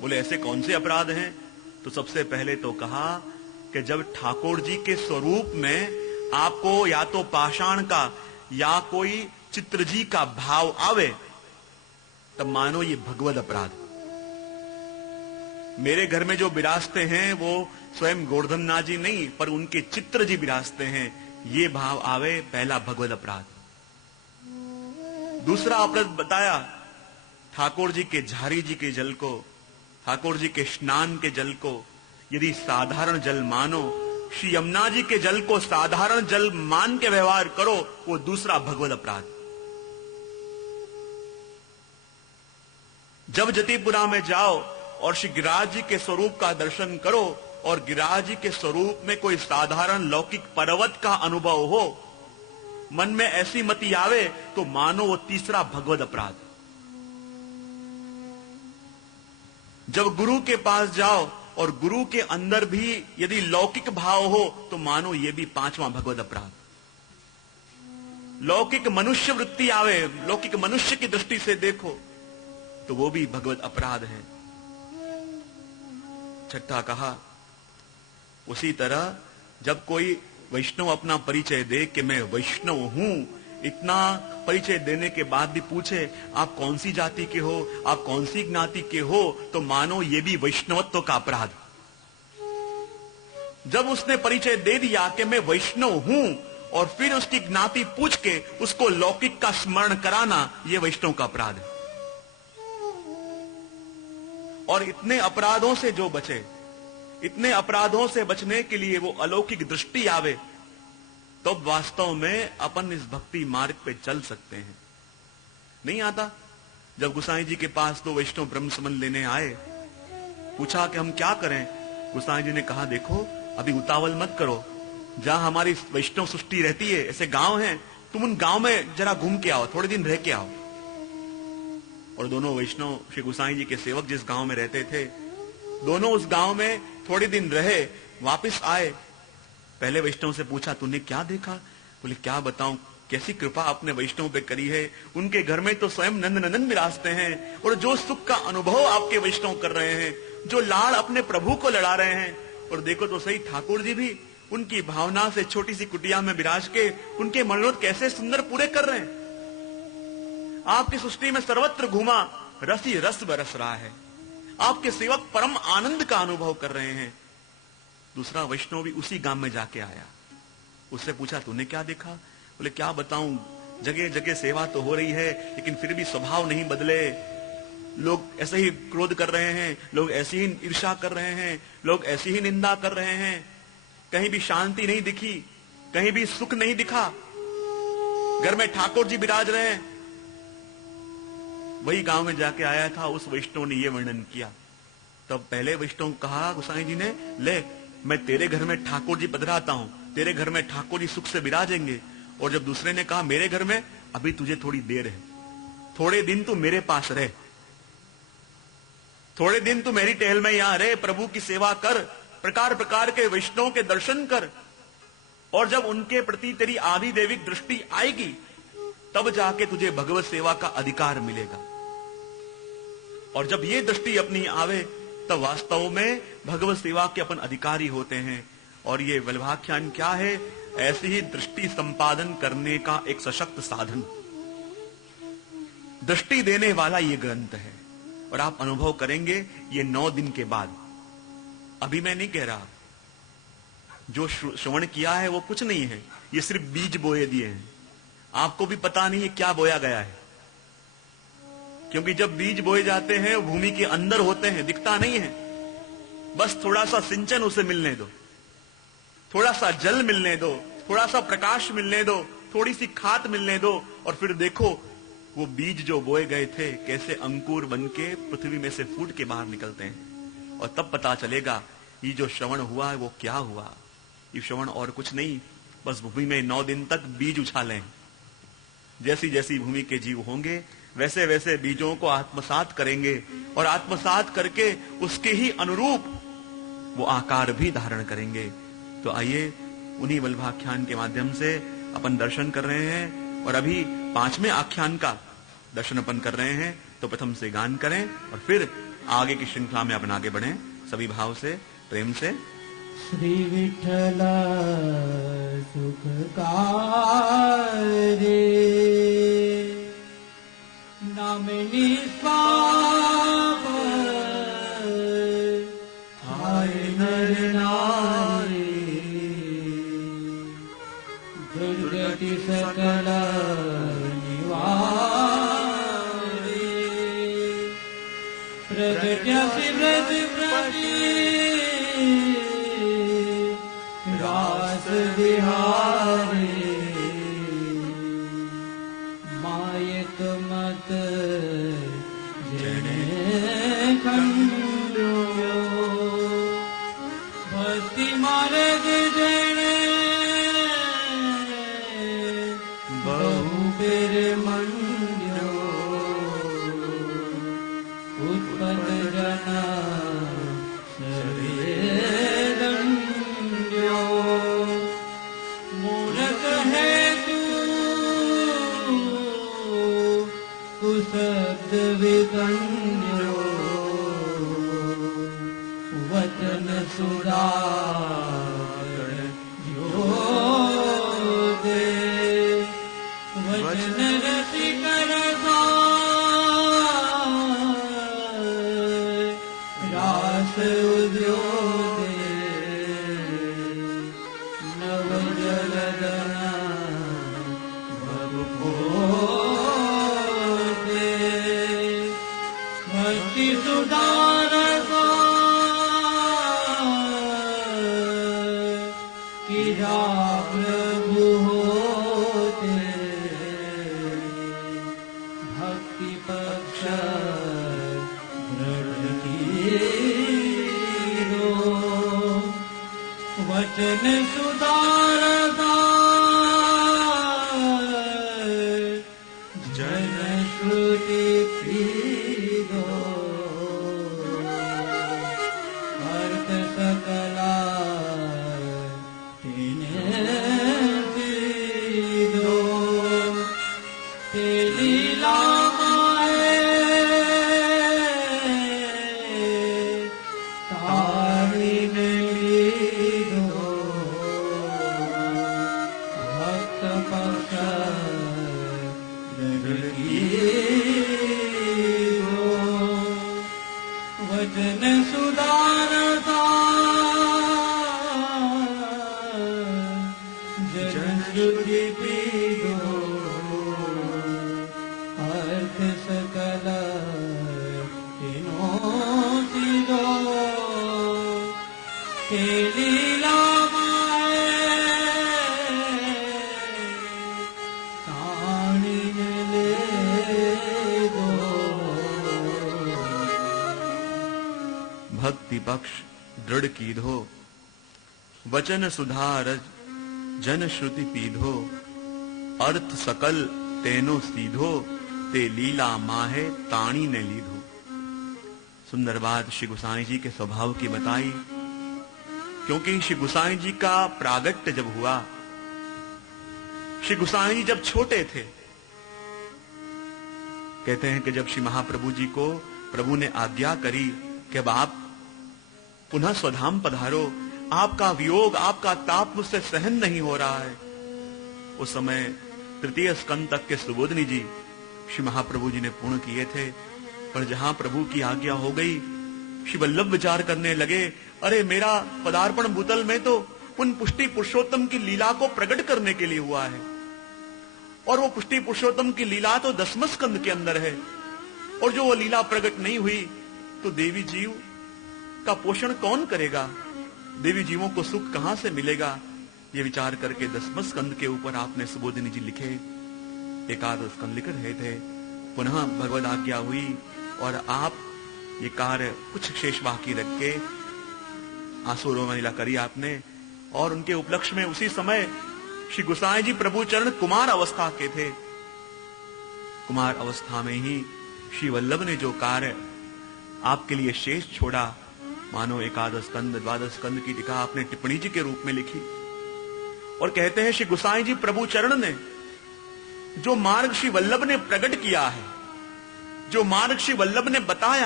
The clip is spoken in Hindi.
बोले ऐसे कौन से अपराध हैं? तो सबसे पहले तो कहा कि जब ठाकुर जी के स्वरूप में आपको या तो पाषाण का या कोई चित्र जी का भाव आवे, तब मानो ये भगवद अपराध। मेरे घर में जो विराजते हैं वो स्वयं गोवर्धननाथ जी नहीं, पर उनके चित्र जी विराजते हैं, ये भाव आवे, पहला भगवद अपराध। दूसरा अपराध बताया, ठाकुर जी के झारी जी के जल को, ठाकुर जी के स्नान के जल को यदि साधारण जल मानो, श्री यमुना जी के जल को साधारण जल मान के व्यवहार करो, वो दूसरा भगवद अपराध। जब जतिपुरा में जाओ और श्री गिरिराज जी के स्वरूप का दर्शन करो और गिरिराज जी के स्वरूप में कोई साधारण लौकिक पर्वत का अनुभव हो, मन में ऐसी मति आवे, तो मानो वो तीसरा भगवद अपराध। जब गुरु के पास जाओ और गुरु के अंदर भी यदि लौकिक भाव हो, तो मानो ये भी पांचवा भगवद अपराध। लौकिक मनुष्य वृत्ति आवे, लौकिक मनुष्य की दृष्टि से देखो, तो वो भी भगवद अपराध है। छठा कहा, उसी तरह जब कोई वैष्णव अपना परिचय दे कि मैं वैष्णव हूं, इतना परिचय देने के बाद भी पूछे आप कौन सी जाति के हो, आप कौन सी ज्ञाति के हो, तो मानो ये भी वैष्णवत्व का अपराध। जब उसने परिचय दे दिया कि मैं वैष्णव हूं और फिर उसकी ज्ञाति पूछ के उसको लौकिक का स्मरण कराना, यह वैष्णव का अपराध है। और इतने अपराधों से जो बचे, इतने अपराधों से बचने के लिए वो अलौकिक दृष्टि आवे, तो वास्तव में अपन इस भक्ति मार्ग पे चल सकते हैं। नहीं आता? जब गोसाई जी के पास दो वैष्णव ब्रह्म संबंध लेने आए, पूछा कि हम क्या करें? गोसाई जी ने कहा, देखो अभी उतावल मत करो, जहां हमारी वैष्णव सृष्टि रहती है, ऐसे गांव हैं, तुम उन गांव में जरा घूम के आओ, थोड़े दिन रह के आओ। और दोनों वैष्णव श्री गोसाई जी के सेवक जिस गांव में रहते थे, दोनों उस गांव में थोड़े दिन रहे, वापस आए। पहले वैष्णव से पूछा, तूने क्या देखा? बोले क्या बताऊं, कैसी कृपा आपने वैष्णव पे करी है। उनके घर में तो स्वयं नंद नंदन विराजते हैं, और जो सुख का अनुभव आपके वैष्णव कर रहे हैं, जो लाड़ अपने प्रभु को लड़ा रहे हैं। और देखो तो सही, ठाकुर जी भी उनकी भावना से छोटी सी कुटिया में विराज के उनके मनोरथ कैसे सुंदर पूरे कर रहे हैं। आपकी सृष्टि में सर्वत्र घूमा, रस ही रस बरस रहा है। आपके सेवक परम आनंद का अनुभव कर रहे हैं। दूसरा वैष्णव भी उसी गांव में जाके आया, उससे पूछा, तूने क्या देखा? बोले क्या बताऊं, जगह जगह सेवा तो हो रही है, लेकिन फिर भी स्वभाव नहीं बदले। लोग ऐसे ही क्रोध कर रहे हैं, लोग ऐसी ही ईर्ष्या कर रहे हैं, लोग ऐसी ही निंदा कर रहे हैं। कहीं भी शांति नहीं दिखी, कहीं भी सुख नहीं दिखा। घर में ठाकुर जी विराज रहे हैं। वही गांव में जाके आया था, उस वैष्णव ने यह वर्णन किया। तब पहले वैष्णव कहा गोसाई जी ने, ले मैं तेरे घर में ठाकुर जी पधराता हूं, तेरे घर में ठाकुर जी सुख से विराजेंगे। और जब दूसरे ने कहा, मेरे घर में अभी तुझे थोड़ी देर है, थोड़े दिन तू मेरे पास रह, थोड़े दिन तू मेरी टहल में यहां रह, प्रभु की सेवा कर, प्रकार प्रकार के वैष्णव के दर्शन कर। और जब उनके प्रति तेरी आदि दैविक दृष्टि आएगी, तब जाके तुझे भगवत सेवा का अधिकार मिलेगा। और जब ये दृष्टि अपनी आवे, तब वास्तव में भगवत सेवा के अपन अधिकारी होते हैं। और ये वल्लभाख्यान क्या है? ऐसी ही दृष्टि संपादन करने का एक सशक्त साधन, दृष्टि देने वाला ये ग्रंथ है। और आप अनुभव करेंगे ये 9 दिन के बाद। अभी मैं नहीं कह रहा, जो श्रवण किया है वो कुछ नहीं है, ये सिर्फ बीज बोए दिए हैं। आपको भी पता नहीं है क्या बोया गया है, क्योंकि जब बीज बोए जाते हैं वो भूमि के अंदर होते हैं, दिखता नहीं है। बस थोड़ा सा सिंचन उसे मिलने दो, थोड़ा सा जल मिलने दो, थोड़ा सा प्रकाश मिलने दो, थोड़ी सी खाद मिलने दो, और फिर देखो वो बीज जो बोए गए थे कैसे अंकुर बनके पृथ्वी में से फूट के बाहर निकलते हैं। और तब पता चलेगा ये जो श्रवण हुआ है वो क्या हुआ। ये श्रवण और कुछ नहीं, बस भूमि में 9 दिन तक बीज उछालें। जैसी जैसी भूमि के जीव होंगे, वैसे वैसे बीजों को आत्मसात करेंगे, और आत्मसात करके उसके ही अनुरूप वो आकार भी धारण करेंगे। तो आइए उन्हीं वल्लभाख्यान के माध्यम से अपन दर्शन कर रहे हैं, और अभी 5वें आख्यान का दर्शन अपन कर रहे हैं। तो प्रथम से गान करें और फिर आगे की श्रृंखला में अपन आगे बढ़े सभी भाव से, प्रेम से। श्री विठ्ठल सुखकारी नाम निष्पाप हाय नर नारी दुर्गति सकल प्रगट्यसि व्रज प्रति रास विहारे मायक मत जने खंडो भक्ति मार्ग जने बहु बेर मंड्यो उत्पत जना सरे दंड्यो मूरख है तू कुशब्द विकन्यो वचन सुधाकर जो दे वचन रसिकर रास उद्योगे नव जलदना भगवते भक्ति सुधारका किरा प्रभु होते भक्ति पक्ष वचन सुधारका जन श्रुति पीदो अर्थ सकला तिने दीदो ते लीला माए तारी लीदो भक्त पक्ष वचन सुधारता जन श्रुति पीदो अर्थ सकल तीनों सीधो ते लीला भक्ति पक्ष दृढ़ कीधो वचन सुधारज जन श्रुति पीधो अर्थ सकल तेनो सीधो ते लीला माहे ताणी ने लीधो। सुंदर बात श्री गोसाई जी के स्वभाव की बताई, क्योंकि श्री गोसाई जी का प्रागट्य जब हुआ, श्री गोसाई जी जब छोटे थे, कहते हैं कि जब श्री महाप्रभु जी को प्रभु ने आज्ञा करी कि अब आप पुनः स्वधाम पधारो, आपका वियोग आपका ताप मुझसे सहन नहीं हो रहा है। उस समय तृतीय स्कंद तक के सुबोधनी जी श्री महाप्रभु जी ने पूर्ण किए थे, पर जहां प्रभु की आज्ञा हो गई, श्री वल्लभ विचार करने लगे, अरे मेरा पदार्पण भूतल में तो उन पुष्टि पुरुषोत्तम की लीला को प्रकट करने के लिए हुआ है, और वो पुष्टि पुरुषोत्तम की लीला तो 10वें स्कंद के अंदर है, और जो वो लीला प्रकट नहीं हुई तो देवी जीव का पोषण कौन करेगा, देवी जीवों को सुख कहां से मिलेगा। ये विचार करके 10वें स्कंद के ऊपर आपने सुबोधिनी जी लिखे, एकादश स्कंद लिख रहे थे। पुनः भगवद आज्ञा हुई और आप ये कार्य कुछ शेष बाकी रख के आसुरों में लीला करी आपने, और उनके उपलक्ष्य में उसी समय श्री गोसाई जी प्रभु चरण कुमार अवस्था के थे। कुमार अवस्था में ही श्री वल्लभ ने जो कार्य आपके लिए शेष छोड़ा, मानो एकादश स्कंद द्वादश स्कंद की टीका आपने टिप्पणी जी के रूप में लिखी, और कहते हैं श्री गोसाई जी प्रभु चरण ने जो मार्ग श्री वल्लभ ने प्रकट किया है, जो मार्ग श्री वल्लभ ने बताया